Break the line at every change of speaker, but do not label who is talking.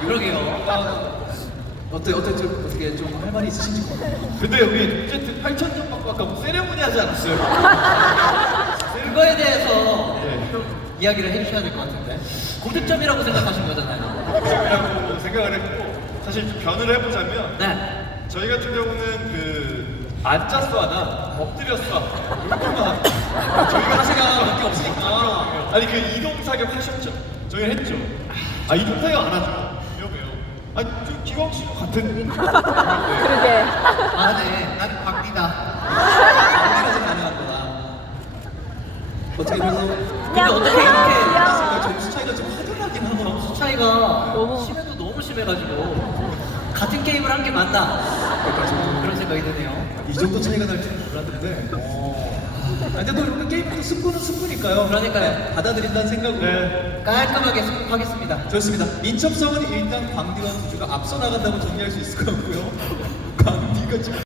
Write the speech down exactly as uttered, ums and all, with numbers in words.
그러게요.
아, 어때 어때 좀 어떻게 좀 할 말이 있으신지.
근데 우리 어쨌든 팔천 점 받고 아까 뭐 세레모니 하지 않았어요?
그거에 대해서
네.
좀 이야기를 해주셔야 될 것 같은데. 고득점이라고 생각하신 거잖아요.
이라고 생각을 했고 사실 좀 변을 해보자면
네.
저희 같은 경우는 그 앉아서 하나 엎드려서 이것만 저희가
생각밖에 없으니까.
아니 그 이동 사격 하셨죠? 저희는 했죠. 아 이동 사격 안 하죠? 위험해요. 아니 좀 기광 씨 같은.
그러게.
아, 네. 난 광기다. 광기가 좀 가능하구나.
어떻게 그래서
근데 어떻게 이렇게
야.
점수 차이가 좀 확연하긴 하고.
점수 차이가
너무.
심해도 너무 심해가지고 같은 게임을 한 게 맞나? 그런 생각이 드네요.
이 정도 차이가 날 줄은 몰랐는데. 아, 근데 또 이렇게 게임도 승부는 승부니까요.
그러니까요.
받아들인다는 생각으로.
네.
깔끔하게 승부하겠습니다.
좋습니다. 민첩성은 일단 광디와 두주가 앞서 나간다고 정리할 수 있을 것 같고요. 광디가 지금